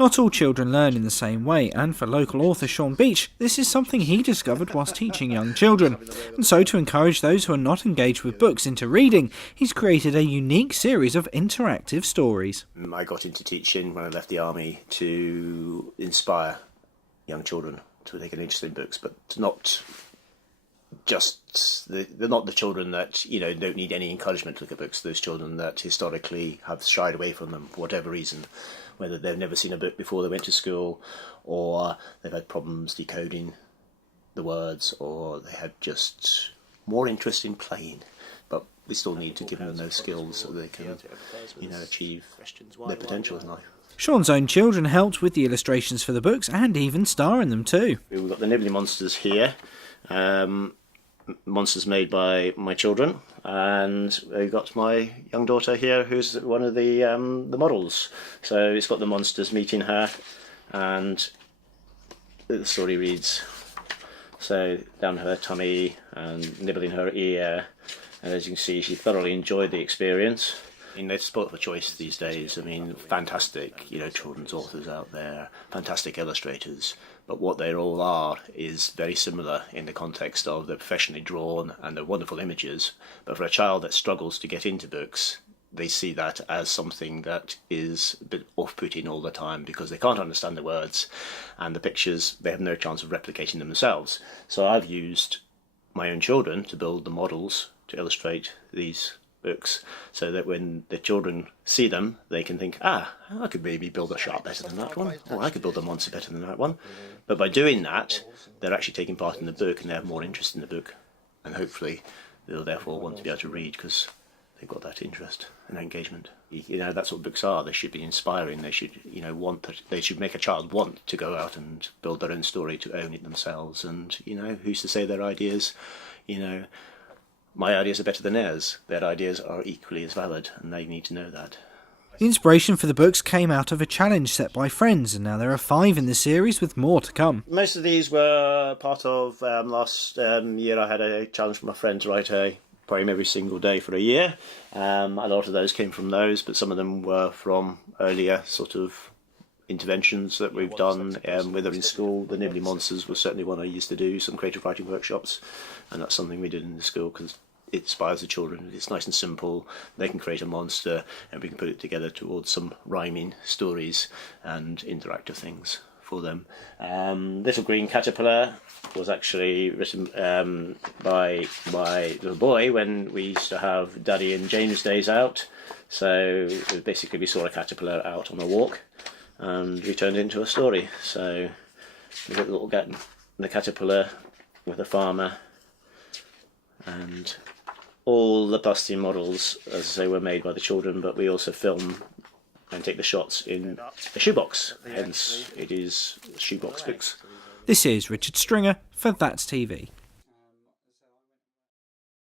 Not all children learn in the same way, and for local author Sean Beach, this is something he discovered whilst teaching young children. And so, to encourage those who are not engaged with books into reading, he's created a unique series of interactive stories. I got into teaching when I left the army to inspire young children to take an interest in books, but not just they're not the children that don't need any encouragement to look at books. Those children that historically have shied away from them for whatever reason, whether they've never seen a book before they went to school, or they've had problems decoding the words, or they have just more interest in playing. But we still need to give them those skills so they can achieve their potential in life. Sean's own children helped with the illustrations for the books and even star in them too. We've got the Nibbly monsters here. Monsters made by my children, and we've got my young daughter here who's one of the models. So it's got the monsters meeting her, and the story reads, so down her tummy and nibbling her ear, and as you can see she thoroughly enjoyed the experience. They're spoilt for choice these days. I mean, fantastic, children's authors out there, fantastic illustrators, but what they all are is very similar in the context of they're professionally drawn and they're wonderful images. But for a child that struggles to get into books, they see that as something that is a bit off-putting all the time because they can't understand the words, and the pictures, they have no chance of replicating them themselves. So I've used my own children to build the models to illustrate these books, so that when the children see them, they can think, I could maybe build a shark better than that one, or I could build a monster better than that one. But by doing that, they're actually taking part in the book and they have more interest in the book, and hopefully they'll therefore want to be able to read because they've got that interest and engagement. That's what books are. They should be inspiring. They should they should make a child want to go out and build their own story, to own it themselves. And who's to say their ideas, my ideas are better than theirs. Their ideas are equally as valid, and they need to know that. The inspiration for the books came out of a challenge set by friends, and now there are 5 in the series with more to come. Most of these were part of last year. I had a challenge from a friend to write a poem every single day for a year. A lot of those came from those, but some of them were from earlier sort of interventions that we've done, whether in school. The Nibbly Monsters was certainly one I used to do, some creative writing workshops, and that's something we did in the school because it inspires the children. It's nice and simple. They can create a monster and we can put it together towards some rhyming stories and interactive things for them. Little Green Caterpillar was actually written by my little boy when we used to have Daddy and James days out. So basically we saw a caterpillar out on a walk and we turned it into a story. So we got the caterpillar with a farmer, and all the plastic models, as I say, were made by the children, but we also film and take the shots in a shoebox, hence it is shoebox books. This is Richard Stringer for That's TV.